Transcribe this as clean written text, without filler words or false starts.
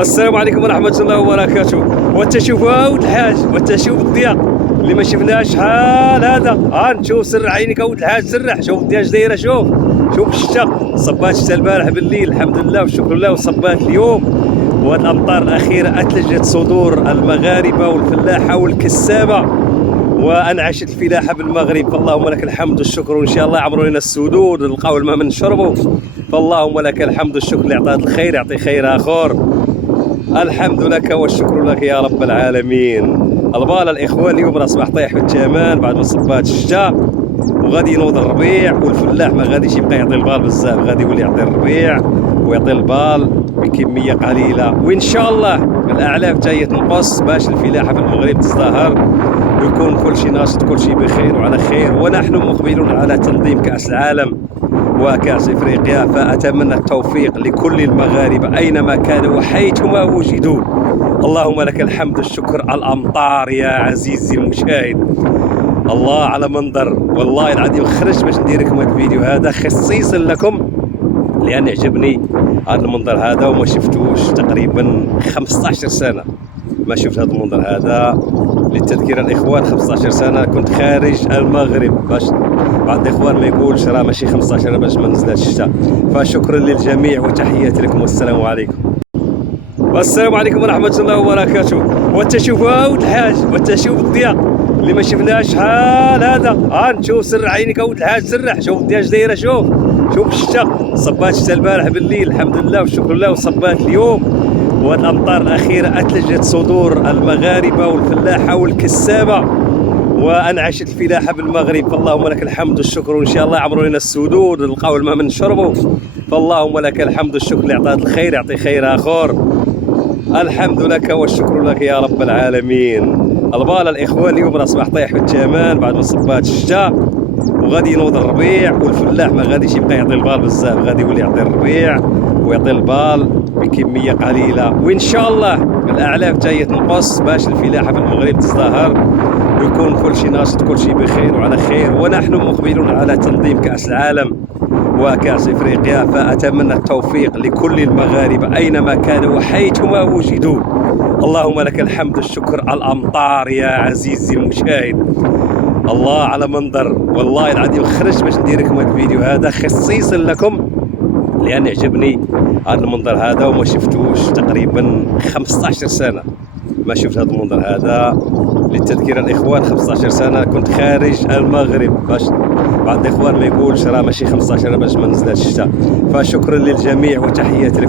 السلام عليكم ورحمة الله وبركاته. وتشوفوا ولد الحاج، وتشوف الضياء اللي ما شفناهاش شحال هذا. ها نشوف سرح عينيك ولد الحاج، سرح شوف الضياء اش دايره. شوف الشتا، صبات الشتا البارح بالليل الحمد لله والشكر لله، وصبات اليوم. وهاد الامطار الاخيره اثلجت صدور المغاربه والفلاحه والكسابه وانعشت الفلاحه بالمغرب، فاللهم لك الحمد والشكر. وان شاء الله عمروا لنا السدود ونلقاو الماء من نشربوا، فاللهم لك الحمد والشكر. اللي عطات الخير يعطي خير اخر. الحمد لك والشكر لك يا رب العالمين. البالا الاخوان اليوم راه صباح طايح بالثمن بعد ما صبات الشتاء، وغادي ينوض الربيع، والفلاح ما غاديش يبقى يعطي البال بزاف، غادي يولي يعطي الربيع ويعطي البال بكميه قليله، وان شاء الله الاعلاف جايه تنقص باش الفلاحه في المغرب تزدهر ويكون كل شيء ناشط، كل شيء بخير وعلى خير. ونحن مقبلون على تنظيم كاس العالم وكاس افريقيا، فاتمنى التوفيق لكل المغاربه اينما كانوا وحيثما وجدوا. اللهم لك الحمد والشكر. الامطار يا عزيزي المشاهد، الله على منظر، والله العظيم خرجت باش ندير لكم هذا الفيديو هذا خصيصا لكم لان عجبني هذا المنظر هذا، وما شفتوش تقريبا 15 سنه ما شفت هذا المنظر هذا. للتذكير الاخوان 15 سنه كنت خارج المغرب، باش بعض الاخوان ما يقولش راه ماشي 15 سنه باش ما نزلتش الشتاء. فشكرا للجميع وتحياتي لكم والسلام عليكم. السلام عليكم ورحمة الله وبركاته. وتشوفوا ولد الحاج، وتشوف الضياء اللي ما شفناهاش شحال هذا. ها نشوف سرح عينيك ولد الحاج، سرح شوف الضياء اش دايره. شوف الشتا، صبات الشتا البارح بالليل الحمد لله والشكر لله، وصبات اليوم. وهاد الامطار الاخيره اثلجت صدور المغاربه والفلاحه والكسابه وانعشت الفلاحه بالمغرب، فاللهم لك الحمد والشكر. وان شاء الله عمروا لنا السدود ونلقاو الماء من نشربوا، فاللهم لك الحمد والشكر. اللي عطات الخير يعطي خير اخر. الحمد لك والشكر لك يا رب العالمين. البالا الاخوان اليوم راه صباح طايح بالثمن بعد ما صبات الشتاء، وغادي ينوض الربيع، والفلاح ما غاديش يبقى يعطي البال بزاف، غادي يولي يعطي الربيع ويعطي البال بكميه قليله، وان شاء الله الاعلاف جايه تنقص باش الفلاحه في المغرب تزدهر ويكون كل شيء ناشط، كل شيء بخير وعلى خير. ونحن مقبلون على تنظيم كاس العالم وكاس افريقيا، فاتمنى التوفيق لكل المغاربه اينما كانوا وحيثما وجدوا. اللهم لك الحمد والشكر. الامطار يا عزيزي المشاهد، الله على منظر، والله العظيم خرجت باش ندير لكم هذا الفيديو هذا خصيصا لكم لان عجبني هذا المنظر هذا، وما شفتوش تقريبا 15 سنه ما شفت هذا المنظر هذا. للتذكير الاخوان 15 سنه كنت خارج المغرب، باش بعض الاخوان ما يقولش راه ماشي 15 سنه باش ما نزلتش الشتاء. فشكرا للجميع وتحياتي لكم.